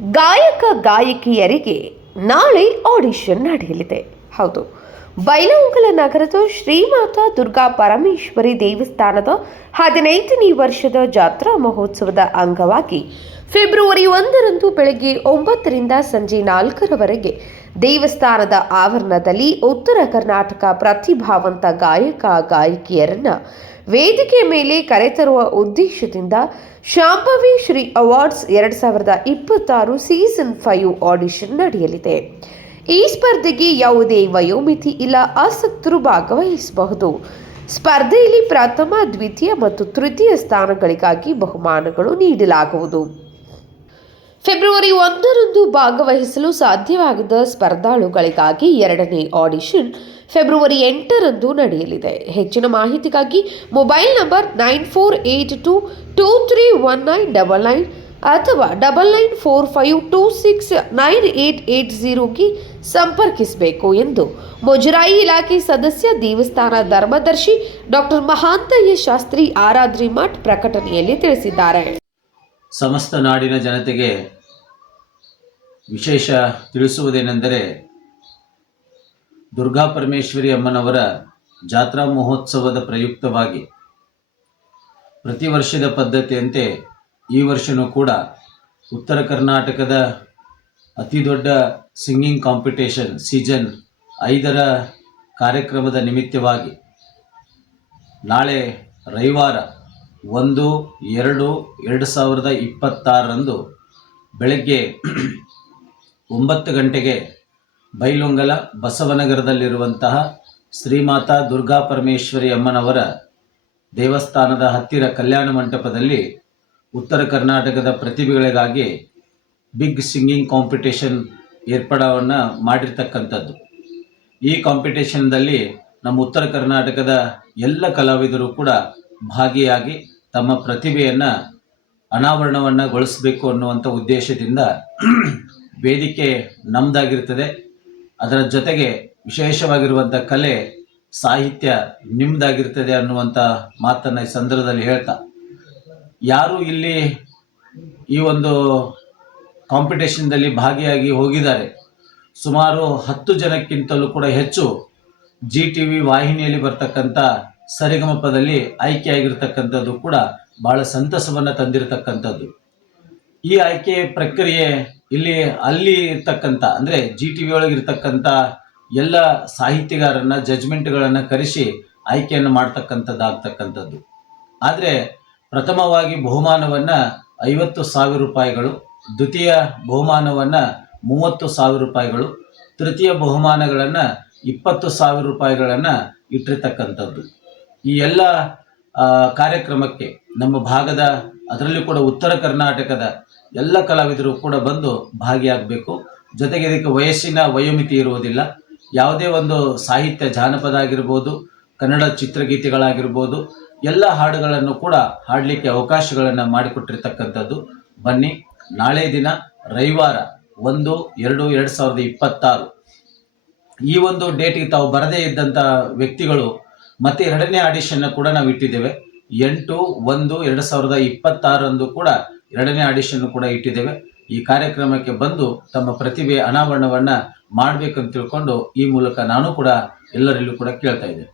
ಗಾಯಕ ಗಾಯಕಿಯರಿಗೆ ನಾಳೆ ಆಡಿಷನ್ ನಡೆಯಲಿದೆ. ಹೌದು. ಬೈಲಹೊಂಗಲ ನಗರದ ಶ್ರೀಮಾತಾ ದುರ್ಗಾ ಪರಮೇಶ್ವರಿ ದೇವಸ್ಥಾನದ ಹದಿನೈದನೇ ವರ್ಷದ ಜಾತ್ರಾ ಮಹೋತ್ಸವದ ಅಂಗವಾಗಿ ಫೆಬ್ರವರಿ ಒಂದರಂದು ಬೆಳಗ್ಗೆ ಒಂಬತ್ತರಿಂದ ಸಂಜೆ ನಾಲ್ಕರವರೆಗೆ ದೇವಸ್ಥಾನದ ಆವರಣದಲ್ಲಿ ಉತ್ತರ ಕರ್ನಾಟಕ ಪ್ರತಿಭಾವಂತ ಗಾಯಕ ಗಾಯಕಿಯರನ್ನ ವೇದಿಕೆ ಮೇಲೆ ಕರೆತರುವ ಉದ್ದೇಶದಿಂದ ಶಾಂಭವಿ ಶ್ರೀ ಅವಾರ್ಡ್ಸ್ ಎರಡು ಸಾವಿರದ ಇಪ್ಪತ್ತಾರು ಸೀಸನ್ ಫೈವ್ ಆಡಿಷನ್ ನಡೆಯಲಿದೆ. ಈ ಸ್ಪರ್ಧೆಗೆ ಯಾವುದೇ ವಯೋಮಿತಿ ಇಲ್ಲ, ಆಸಕ್ತರು ಭಾಗವಹಿಸಬಹುದು. ಸ್ಪರ್ಧೆಯಲ್ಲಿ ಪ್ರಥಮ, ದ್ವಿತೀಯ ಮತ್ತು ತೃತೀಯ ಸ್ಥಾನಗಳಿಗಾಗಿ ಬಹುಮಾನಗಳು ನೀಡಲಾಗುವುದು. ಫೆಬ್ರವರಿ ಒಂದರಂದು ಭಾಗವಹಿಸಲು ಸಾಧ್ಯವಾಗದ ಸ್ಪರ್ಧಾಳುಗಳಿಗಾಗಿ ಎರಡನೇ ಆಡಿಷನ್ ಫೆಬ್ರವರಿ ಎಂಟರಂದು ನಡೆಯಲಿದೆ. ಹೆಚ್ಚಿನ ಮಾಹಿತಿಗಾಗಿ mobile number nine four eight two two three one nine double nine ಅಥವಾ double nine four five two six nine eight eight ಝೀರೋಗೆ ಸಂಪರ್ಕಿಸಬೇಕು ಎಂದು ಮುಜರಾಯಿ ಇಲಾಖೆ ಸದಸ್ಯ ದೇವಸ್ಥಾನ ಧರ್ಮದರ್ಶಿ ಡಾಕ್ಟರ್ ಮಹಾಂತಯ್ಯ ಶಾಸ್ತ್ರಿ ಆರಾಧ್ರಿ ಮಠ್ ಪ್ರಕಟಣೆಯಲ್ಲಿ ತಿಳಿಸಿದ್ದಾರೆ. ಸಮಸ್ತ ನಾಡಿನ ಜನತೆಗೆ ವಿಶೇಷ ತಿಳಿಸುವುದೇನೆಂದರೆ ದುರ್ಗಾ ಪರಮೇಶ್ವರಿ ಅಮ್ಮನವರ ಜಾತ್ರಾ ಮಹೋತ್ಸವದ ಪ್ರಯುಕ್ತವಾಗಿ ಪ್ರತಿ ವರ್ಷದ ಪದ್ಧತಿಯಂತೆ ಈ ವರ್ಷವೂ ಕೂಡ ಉತ್ತರ ಕರ್ನಾಟಕದ ಅತಿ ದೊಡ್ಡ ಸಿಂಗಿಂಗ್ ಕಾಂಪಿಟೇಷನ್ ಸೀಸನ್ ಐದರ ಕಾರ್ಯಕ್ರಮದ ನಿಮಿತ್ತವಾಗಿ ನಾಳೆ ರವಿವಾರ ಒಂದು, ಎರಡು ಎರಡು ಸಾವಿರದ ಇಪ್ಪತ್ತಾರರಂದು ಬೆಳಗ್ಗೆ ಒಂಬತ್ತು ಗಂಟೆಗೆ ಬೈಲೊಂಗಲ ಬಸವನಗರದಲ್ಲಿರುವಂತಹ ಶ್ರೀಮಾತಾ ದುರ್ಗಾ ಪರಮೇಶ್ವರಿ ಅಮ್ಮನವರ ದೇವಸ್ಥಾನದ ಹತ್ತಿರ ಕಲ್ಯಾಣ ಮಂಟಪದಲ್ಲಿ ಉತ್ತರ ಕರ್ನಾಟಕದ ಪ್ರತಿಭೆಗಳಿಗಾಗಿ ಬಿಗ್ ಸಿಂಗಿಂಗ್ ಕಾಂಪಿಟೇಷನ್ ಏರ್ಪಡವನ್ನು ಮಾಡಿರ್ತಕ್ಕಂಥದ್ದು. ಈ ಕಾಂಪಿಟೇಷನ್ದಲ್ಲಿ ನಮ್ಮ ಉತ್ತರ ಕರ್ನಾಟಕದ ಎಲ್ಲ ಕಲಾವಿದರು ಕೂಡ ಭಾಗಿಯಾಗಿ ತಮ್ಮ ಪ್ರತಿಭೆಯನ್ನು ಅನಾವರಣವನ್ನು ಗೊಳಿಸಬೇಕು ಅನ್ನುವಂಥ ಉದ್ದೇಶದಿಂದ ವೇದಿಕೆ ನಮ್ಮದಾಗಿರ್ತದೆ ಅದರ ಜೊತೆಗೆ ವಿಶೇಷವಾಗಿರುವಂಥ ಕಲೆ, ಸಾಹಿತ್ಯ ನಿಮ್ಮದಾಗಿರ್ತದೆ ಅನ್ನುವಂಥ ಮಾತನ್ನು ಈ ಸಂದರ್ಭದಲ್ಲಿ ಹೇಳ್ತಾ. ಯಾರು ಇಲ್ಲಿ ಈ ಒಂದು ಕಾಂಪಿಟೇಷನ್ದಲ್ಲಿ ಭಾಗಿಯಾಗಿ ಹೋಗಿದ್ದಾರೆ? ಸುಮಾರು ಹತ್ತು ಜನಕ್ಕಿಂತಲೂ ಕೂಡ ಹೆಚ್ಚು ಜಿ ಟಿ ವಿ ವಾಹಿನಿಯಲ್ಲಿ ಬರ್ತಕ್ಕಂಥ ಸರಿಗಮಪದಲ್ಲಿ ಆಯ್ಕೆಯಾಗಿರ್ತಕ್ಕಂಥದ್ದು ಕೂಡ ಬಹಳ ಸಂತಸವನ್ನು ತಂದಿರತಕ್ಕಂಥದ್ದು. ಈ ಆಯ್ಕೆ ಪ್ರಕ್ರಿಯೆ ಇಲ್ಲಿ ಅಲ್ಲಿ ಇರ್ತಕ್ಕಂಥ, ಅಂದರೆ ಜಿ ಟಿ ವಿ ಒಳಗಿರ್ತಕ್ಕಂಥ ಎಲ್ಲ ಸಾಹಿತ್ಯಗಾರನ್ನ ಕರೆಸಿ ಆಯ್ಕೆಯನ್ನು ಮಾಡ್ತಕ್ಕಂಥದ್ದಾಗ್ತಕ್ಕಂಥದ್ದು. ಆದರೆ ಪ್ರಥಮವಾಗಿ ಬಹುಮಾನವನ್ನು ಐವತ್ತು ಸಾವಿರ ರೂಪಾಯಿಗಳು, ದ್ವಿತೀಯ ಬಹುಮಾನವನ್ನು ಮೂವತ್ತು ಸಾವಿರ ರೂಪಾಯಿಗಳು, ತೃತೀಯ ಬಹುಮಾನಗಳನ್ನು ಇಪ್ಪತ್ತು ಸಾವಿರ ರೂಪಾಯಿಗಳನ್ನು ಇಟ್ಟಿರ್ತಕ್ಕಂಥದ್ದು. ಈ ಎಲ್ಲ ಕಾರ್ಯಕ್ರಮಕ್ಕೆ ನಮ್ಮ ಭಾಗದ, ಅದರಲ್ಲೂ ಕೂಡ ಉತ್ತರ ಕರ್ನಾಟಕದ ಎಲ್ಲ ಕಲಾವಿದರು ಕೂಡ ಬಂದು ಭಾಗಿಯಾಗಬೇಕು. ಜೊತೆಗೆ ಇದಕ್ಕೆ ವಯಸ್ಸಿನ ವಯೋಮಿತಿ ಇರುವುದಿಲ್ಲ. ಯಾವುದೇ ಒಂದು ಸಾಹಿತ್ಯ ಜಾನಪದ ಆಗಿರ್ಬೋದು, ಕನ್ನಡ ಚಿತ್ರಗೀತೆಗಳಾಗಿರ್ಬೋದು, ಎಲ್ಲ ಹಾಡುಗಳನ್ನು ಕೂಡ ಹಾಡಲಿಕ್ಕೆ ಅವಕಾಶಗಳನ್ನು ಮಾಡಿಕೊಟ್ಟಿರ್ತಕ್ಕಂಥದ್ದು. ಬನ್ನಿ, ನಾಳೆ ದಿನ ರವಿವಾರ ಒಂದು, ಎರಡು ಎರಡು ಸಾವಿರದ ಇಪ್ಪತ್ತಾರು. ಈ ಒಂದು ಡೇಟಿಗೆ ತಾವು ಬರದೇ ಇದ್ದಂಥ ವ್ಯಕ್ತಿಗಳು ಮತ್ತೆ ಎರಡನೇ ಆಡಿಷನ್ನ ಕೂಡ ನಾವು ಇಟ್ಟಿದ್ದೇವೆ ಎಂಟು, ಒಂದು, ಎರಡು ಸಾವಿರದ ಇಪ್ಪತ್ತಾರಂದು ಕೂಡ ಎರಡನೇ ಆಡಿಷನ್ ಕೂಡ ಇಟ್ಟಿದ್ದೇವೆ. ಈ ಕಾರ್ಯಕ್ರಮಕ್ಕೆ ಬಂದು ತಮ್ಮ ಪ್ರತಿಭೆ ಅನಾವರಣವನ್ನ ಮಾಡಬೇಕಂತ ತಿಳ್ಕೊಂಡು ಈ ಮೂಲಕ ನಾನು ಕೂಡ ಎಲ್ಲರಲ್ಲೂ ಕೂಡ ಕೇಳ್ತಾ ಇದ್ದೇನೆ.